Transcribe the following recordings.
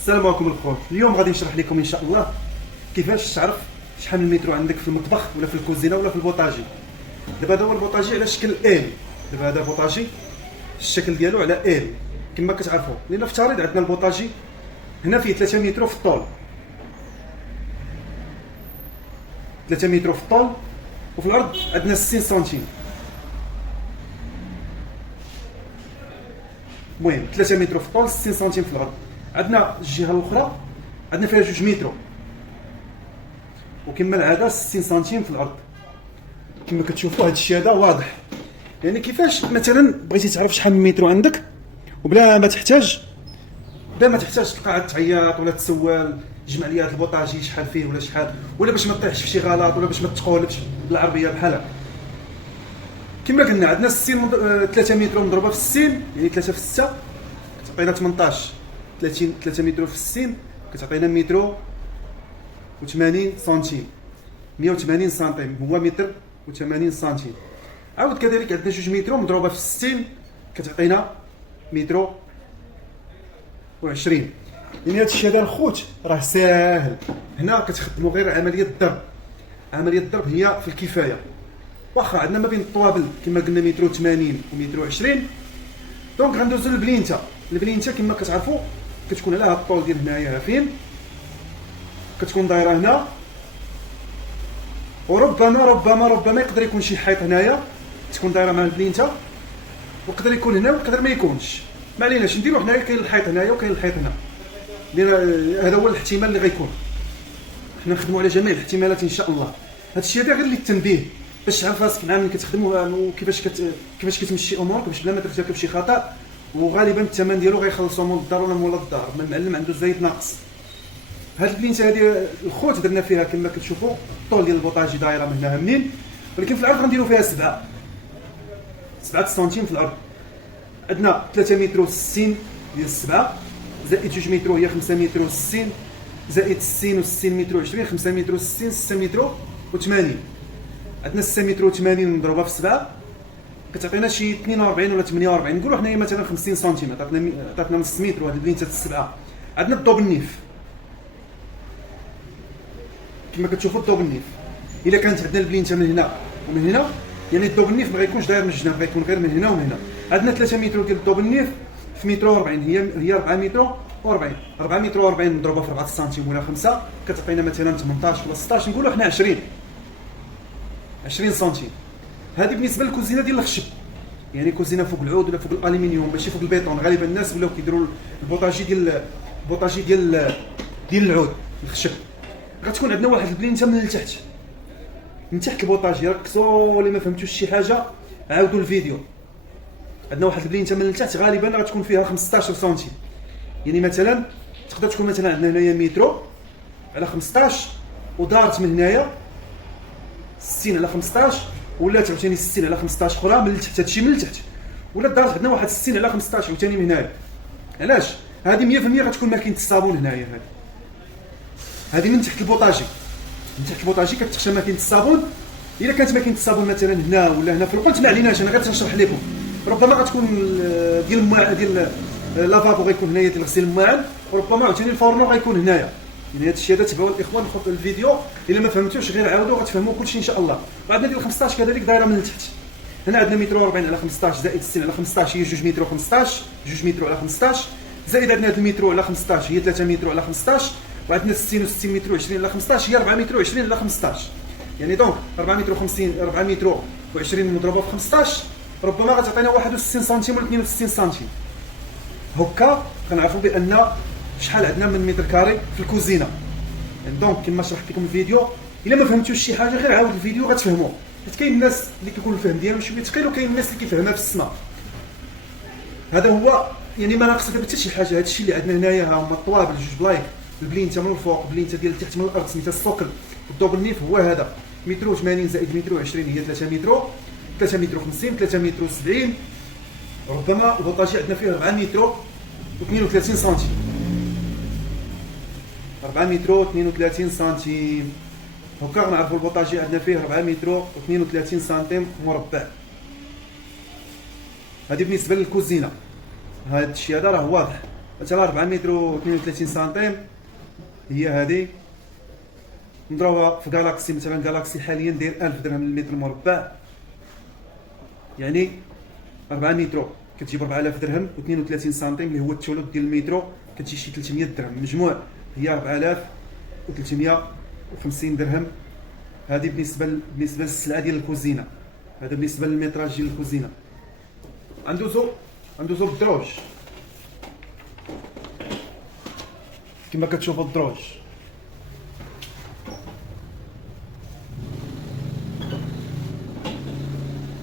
السلام عليكم الخوت. اليوم غادي نشرح لكم ان شاء الله كيفاش تعرف شحال من المترو عندك في المطبخ ولا في الكوزينه ولا في البوطاجي. دابا هذا هو البوطاجي على شكل ال. دابا هذا البوطاجي الشكل ديالو على ال كما كتعرفوا، لان افترض عندنا البوطاجي هنا فيه 3 متر في الطول، 3 متر في الطول، وفي الارض عندنا 60 سنتيم. المهم 3 متر في الطول 60 سنتيم في الارض. عندنا الجهه الاخرى عندنا فيها 2 متر، وكما العاده 60 سنتيم في الارض. كما كتشوفوا هذا الشيء هذا واضح. يعني كيفاش مثلا بغيتي تعرف شحال من متر عندك وبلا ما تحتاج تلقى تعيط ولا تسول جمع لي هذا البوطاجي شحال فيه ولا شحال، ولا باش ما تطيحش في شي غلط ولا باش ما تقولبش بالعربيه بحال هكا. كما قلنا عندنا 60 3 متر مضروبه في 60 يعني 3 في 6 كتعطينا 18. 3 متر في 60 كتعطينا متر و80 سنتيم. 180 سنتيم هو متر و80 سنتيم. عاود كذلك عندنا 2 متر مضروبه في 60 كتعطينا متر و20. يعني هذا الشيء هذا الخوت راه ساهل. هنا كتخدموا غير عمليه الضرب. عمليه الضرب هي في الكفايه. واخا عندنا ما بين الطوابل كما قلنا متر و80 ومتر و20. دونك غندوزو للبلينتا. البلينتا كما كتعرفوا كتكون على هاد الطول ديال هنايا فين كتكون دايره هنا، وربما يقدر يكون شي حيط هنايا تكون دايره مع البلينتا، ويقدر يكون هنا ويقدر ما يكونش. ما عليناش نديرو حنايا كاين الحيط هنايا وكاين الحيط هنا. هذا هو الاحتمال اللي غيكون. حنا نخدموا على جميع الاحتمالات ان شاء الله. هذا الشيء هذا غير للتنبيه باش تعرف راسك مع من كتخدم وكيفاش كتمشي امورك باش بلا ما ترتكب شي خطا. وغالبا الثمن ديالو غيخلصوا مول الدار ولا مول الدار، ما المعلم عنده زايد ناقص. هاد البلينتا هادي الخوت درنا فيها كما كتشوفوا الطول ديال البوطاجي دايره من هنا منين، ولكن في الارض غنديروا فيها 7 سنتيم في الارض. عندنا 3 متر و60 ديال 7 زائد 2 متر هي 5 متر و60 زائد 60 و60 متر و20 5 متر و60 6 متر و80. عندنا 6 متر و80 مضروبه في 7 كتعطينا شي 42 ولا 48. نقولوا حنايا مثلا 50 سنتيم عطاتنا نص متر. وهاد البلينتا السبعه عندنا الضوب النيف كما كتشوفوا الضوب النيف. الا كانت عندنا البلينتا من هنا ومن هنا يعني الضوب النيف ما غيكونش داير من الجناب، غيكون غير من هنا ومن هنا. عندنا 3 متر ديال الضوب النيف في متر و40 هي 4 متر و40. 4 متر و40 مضروبه في 4 سنتيم ولا 5 كتعطينا مثلا 18 ولا 16. نقولوا حنا 20 سنتيم. هذه بالنسبه للكوزينه ديال الخشب، يعني كوزينه فوق العود ولا فوق الالومنيوم ماشي فوق البيطون. غالبا الناس ولاو كيديروا البوطاجي ديال العود الخشب. غتكون عندنا واحد البلينتا من تحت البوطاجي. ركزوا اللي ما فهمتوش شي حاجه عاودوا الفيديو. عندنا واحد البلينتا من التحت غالبا غتكون فيها 15 سنتيم. يعني مثلا تقدر تكون مثلا عندنا هنايا متر على 15 ودارت من هنايا 60 على 15 ولا عاوتاني 60 على 15 اخرى من التحت. هادشي من التحت ولا دارت عندنا واحد 60 على 15 عاوتاني من هنايا. علاش؟ هذه 100% غتكون ماكينه الصابون هنايا. هذه من تحت البوطاجي. من تحت البوطاجي كتخشى ماكينه الصابون. الا كانت ماكينه الصابون مثلا هنا ولا هنا في القنت ما عليناش، انا غير تنشرح لكم. ربما غتكون ديال الماء ديال لافابو غيكون هنايا ديال غسيل الماعن، وربما عاوتاني الفورنو غيكون هنايا. يعني هذا الشيء هذا تبعوا الاخوان نحط الفيديو. الا ما فهمتوش غير عاودوا غتفهموا كلشي ان شاء الله. وعندنا ديال 15 كذلك دايره من التحت. هنا عندنا متر و40 على 15 زائد 60 على 15 هي 2 متر و15 2 متر على 15 زائد عندنا 2 متر على 15 هي 3 متر على 15 وعندنا 60 و60 متر و20 على 15 هي 4 متر و20 على 15. يعني دونك 4 متر و50 4 متر و20 مضروبه في 15 ربما غتعطينا 61 سنتيم ولا 62 سنتيم. هكا كنعرفوا بان شحال عندنا من متر كاري في الكوزينه. يعني دونك كما شرحت لكم الفيديو الا ما فهمتوش شي حاجه غير عاود الفيديو غتفهموا. حيت كاين الناس اللي كيكون الفهم ديالهم شويه ثقيل وكاين الناس اللي كيفهمها في السماء. هذا هو يعني ما ناقص حتى شي حاجه. هذا الشيء اللي عندنا هنايا ها هما الطوابل 2 بلايك، البلينتا من الفوق البلينتا ديال التحت من الارض سميتها السوكل. الضوب النيف هو هذا متر و80 زائد متر و20 هي 3 متر 3 متر و50 3 متر و70. ربما البوطاجي عندنا فيه 4 متر و32 سنتيم. 4 متر و32 سنتيم. هكا غنعرفوا البوطاجي عندنا فيه 4 متر و32 سنتيم مربع. هذه بالنسبه للكوزينه. هذا الشيء هذا راه واضح. مثلا 4 متر و 32 سنتيم هي هذه. نضربها في جالاكسي، مثلا جالاكسي حاليا داير 1000 درهم للمتر مربع، يعني 4 متر كتجيب 4000 درهم و32 سنتيم اللي هو الثلث ديال المترو كتجي شي 300 درهم. مجموع هي 4350 درهم. هذه بالنسبه للسلعه ديال الكوزينه. هذا بالنسبه للميتراج ديال الكوزينه. ندوزو بالدروج. كما كتشوفوا الدروج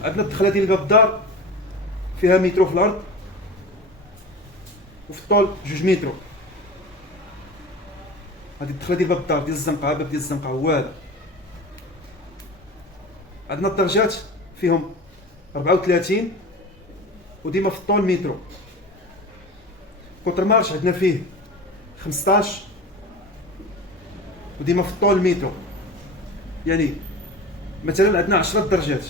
عندنا الدخله ديال باب الدار فيها مترو في الارض وفي الطول 2 مترو. هذه الدخله ديال باب الدار ديال الزنقه، باب ديال الزنقه هو هذا. عندنا الدرجات فيهم 34 وديما في الطول مترو. كوتر مارش عندنا فيه 15 وديما في الطول مترو. يعني مثلا عندنا 10 درجات،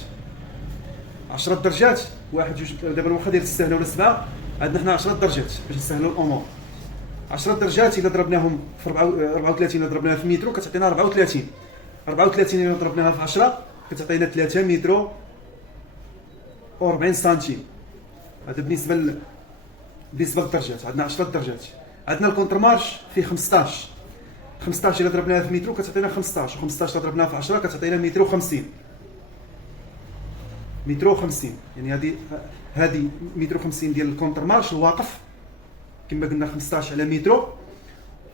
10 درجات، واحد جوج دابا واخا داير 6 ولا 7، عندنا حنا 10 درجات باش نسهلوا الامور. 10 درجات الا ضربناهم في 34 الا ضربناها في مترو كتعطينا 34. 34 الا ضربناها في 10 كتعطينا 3 مترو و40 سنتيم. هذا بالنسبه للدرجات. عندنا 10 درجات. عندنا الكونتر مارش فيه 15. 15 الا ضربناها في مترو كتعطينا 15، و15 الا ضربناها في 10 كتعطينا مترو 50. مترو 50 يعني هذه مترو 50 ديال الكونتر مارش الواقف كما قلنا 15 على مترو،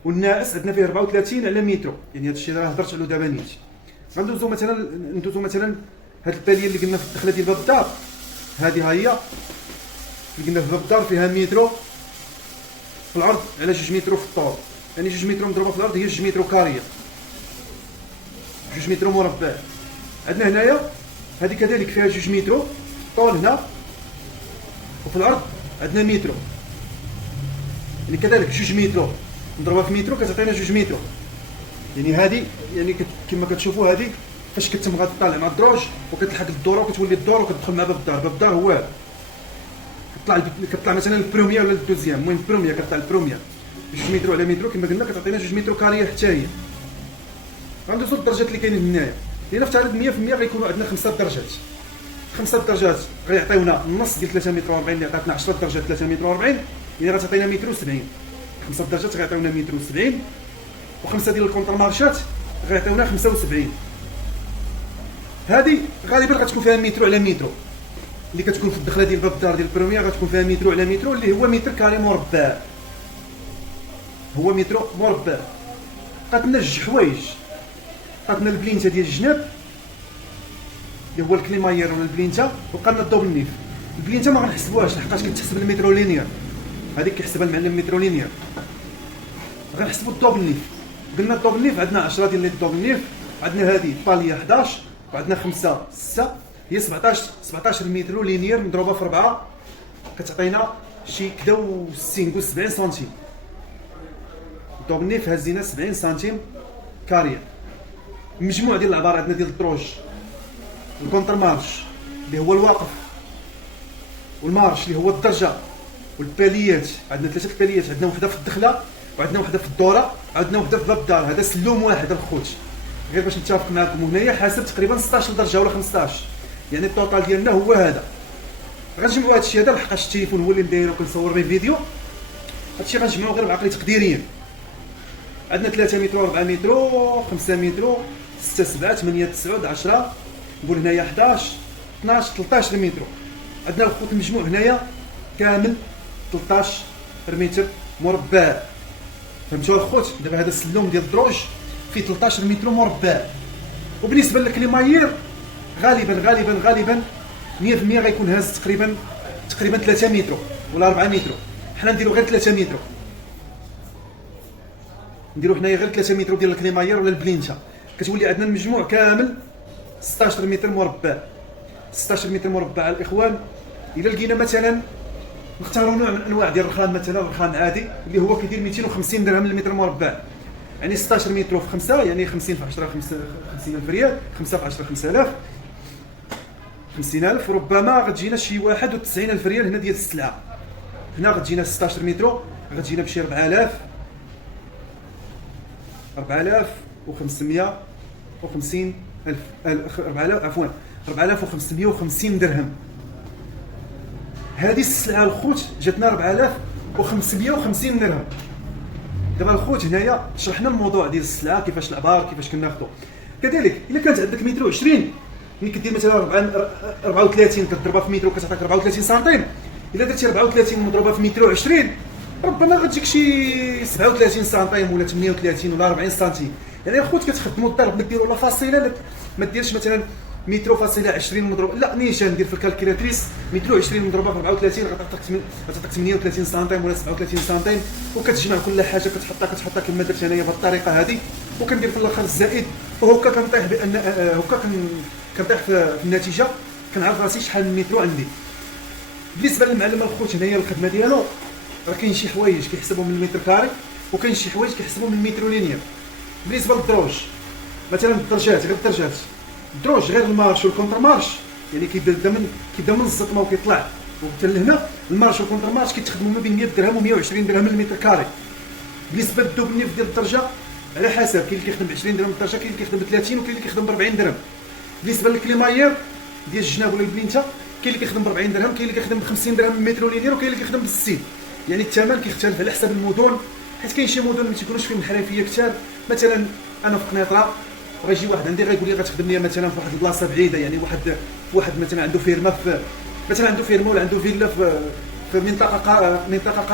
والناقص عندنا فيه 34 على مترو. يعني هذا الشيء راه هضرت عليه دابا نيت. غندوزو مثلا هاد الباليه اللي قلنا في الدخله ديال باب الدار. هذه هي اللي قلنا في باب الدار فيها مترو في العرض على 2 مترو في الطول، يعني 2 مترو مضروبه في الارض هي 2 مترو كاريه، 2 مترو مربع. عندنا هنايا هذه كذلك فيها 2 مترو في الطول هنا، وفي العرض عندنا مترو، يعني كذلك 2 مترو نضربها في مترو كتعطينا 2 مترو. يعني هذه يعني كما كتشوفوا هذه فاش كتم غتطالع مع الدروج وكتلحق الدوره وكتولي الدور وكتدخل مع باب الدار. باب الدار هو هذا. كتطلع مثلا البروميير ولا الدوزيام، المهم البروميير كتطلع البروميير 2 مترو على مترو كما قلنا كتعطينا 2 مترو كاريه حتى هي. غندوزو الدرجات اللي كاينين هنايا. لان في عدد 100% غيكونوا عندنا 5 درجات. 5 درجات غيعطيونا النص ديال 3 متر و40 اللي عطاتنا 10 درجات 3 متر و40 اللي غتعطينا متر و70. 5 درجات غيعطيونا متر و70، و5 ديال الكونتر مارشات غيعطيونا 75. هذه غالبا غتكون فيها مترو على مترو اللي كتكون في الدخله ديال باب الدار ديال البروميير، غتكون فيها مترو على مترو اللي هو متر كاري مربع. هو مترو مربع. عطاتنا 2 حوايج. عطاتنا البلينته ديال الجناب اللي هو الكليماير ولا البلينته، وبقى لنا الدوبل نيف. البلينته ما غنحسبوهاش لحقاش كتحسب المترو لينير، هذيك كيحسبها المعلم مترو لينير. غنحسبوا الدوبل نيف. قلنا الدوبل نيف عندنا 10 ديال الدوبل نيف. عندنا هذه باليه 11 وعندنا 5 6 هي 17 مترو لينير مضروبه في 4 كتعطينا شي كدا و 60 70 سنتيم. الدوبل نيف هزينا 70 سنتيم كاريه. المجموع ديال العباره عندنا ديال الدروج، الكونتر مارش اللي هو الواقف، والمارش اللي هو الدرجه، والباليات عندنا 3 باليات. عندنا وحده في الدخله وعندنا وحده في الدوره وعندنا وحده في باب الدار. هذا سلوم واحد الخوت غير باش نتفق معكم. وهنايا حاسب تقريبا 16 درجه ولا 15، يعني التوتال ديالنا هو هذا. غنجمعوا هذا الشيء هذا لحقاش التليفون هو اللي مداير وكنصور به فيديو. هذا الشيء غنجمعوه غير بعقلي تقديريا. عندنا 3 متر 4 متر 5 متر 6 7 8 9 10 نقول هنايا 11 12 13 متر. عندنا الخوت المجموع هنايا كامل 13 متر مربع. فهمتوا الخوت؟ دابا هذا السلوم ديال الدروج فيه 13 متر مربع. وبالنسبه للكليماير غالبا 100% غيكون هاز تقريبا 3 متر ولا 4 متر. حنا نديرو غير 3 متر، نديرو حنايا غير 3 متر ديال الكليماير ولا البلينته. كتولي عندنا المجموع كامل 16 متر مربع. 16 متر مربع الاخوان. الا لقينا مثلا نختاروا نوع من انواع ديال الرخام، مثلا الرخام عادي اللي هو كيدير 250 درهم للمتر مربع، يعني 16 متر في 5 يعني 50 في 10 50,000 ريال. 5 في 10 5000 50,000. ربما غتجينا شي 91,000 ريال هنا ديال السلعه. هنا غتجينا 16 متر غتجينا بشي 4550 الف 4000 عفوا 4550 درهم. هذه السلعه الخوت جاتنا 4550 درهم. دابا الخوت هنايا شرحنا الموضوع ديال السلعه، كيفاش العبار، كيفاش كناخذوا. كذلك الا كانت عندك متر و20 ملي كدير مثلا 34 كتضربها في متر وكتعطيك 34 سنتيم، الا درتي 34 مضروبه في متر و20 ربما غتجيك شي 37 سنتيم ولا 38 ولا 40 سنتيم. يعني الخوت كتخدموا الضرب ما ديروا لا فاصله، ما ديرش مثلا متر فاصله 20 مضروب، لا نيشان دير في الكالكيلاتريس متر و20 مضروبه في 34 غتعطيك 38 سنتيم ولا 37 سنتيم، وكتجمع كل حاجه كتحطها كما درت انايا بالطريقه هذه، وكندير في الاخر الزائد، وهكا كنطيح بان هكا كنطيح في النتيجه، كنعرف راسي شحال من مترو عندي. بالنسبه للمعلم الخوت هنايا الخدمه ديالو راه كاين شي حوايج كيحسبوا من المتر كاري وكاين شي حوايج كيحسبوا من المتر لينير. بالنسبه للدروج مثلا الدرجات، غير الدرجات الدروج غير المارش والكونتر مارش، يعني كيبدا من الزطمه وكيطلع وحتى لهنا. المارش والكونتر مارش كيتخدموا ما بين 100 درهم و 120 درهم للمتر كاري. بالنسبه للدوب نيف ديال الدرجه على حسب، كاين اللي كيخدم ب 20 درهم الدرجه، كاين اللي كيخدم ب 30 وكاين اللي كيخدم ب 40 درهم. بالنسبه للكليماير ديال الجناب ولا البلينتا كاين اللي كيخدم ب 40 درهم، كاين اللي كيخدم ب 50 درهم متر لينير، وكاين اللي كيخدم ب 60. يعني الثمن كيختلف على حسب المدن، حيت كاين شي مدن ما تيكونوش فيهم الحرفيه كثار. مثلا انا في قنيطره غيجي واحد عندي غيقول لي غتخدم لي مثلا في واحد البلاصه بعيده، يعني واحد مثلا عنده فيرما في مثلا عنده فيرما ولا عنده فيلا في منطقه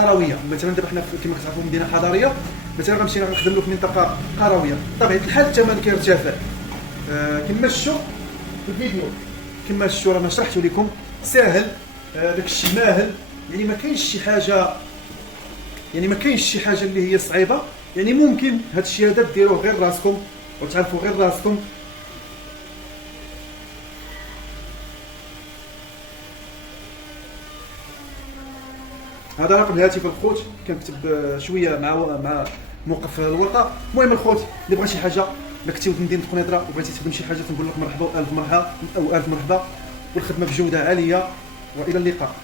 قرويه. مثلا دابا حنا كما كتعرفوا مدينه حضاريه، مثلا غنمشي نخدم له في منطقه قرويه، بطبيعه الحال الثمن كيرتفع. كما شفتوا في الفيديو، كما شفتوا راه شرحت لكم ساهل، داكشي ماهل، يعني ما كاينش شي حاجه اللي هي صعيبه. يعني ممكن هاد الشيء هذا ديروه غير راسكم وتعرفوا غير راسكم. هذا رقم الهاتف الخوت، كنكتب شويه مع موقف الورقه. المهم الخوت اللي بغى شي حاجه، الا كنتي ولد مدينه قنيطره وبغيتي تخدم شي حاجه، تنقول لك مرحبا والف مرحبا، والخدمه بجوده عاليه، والى اللقاء.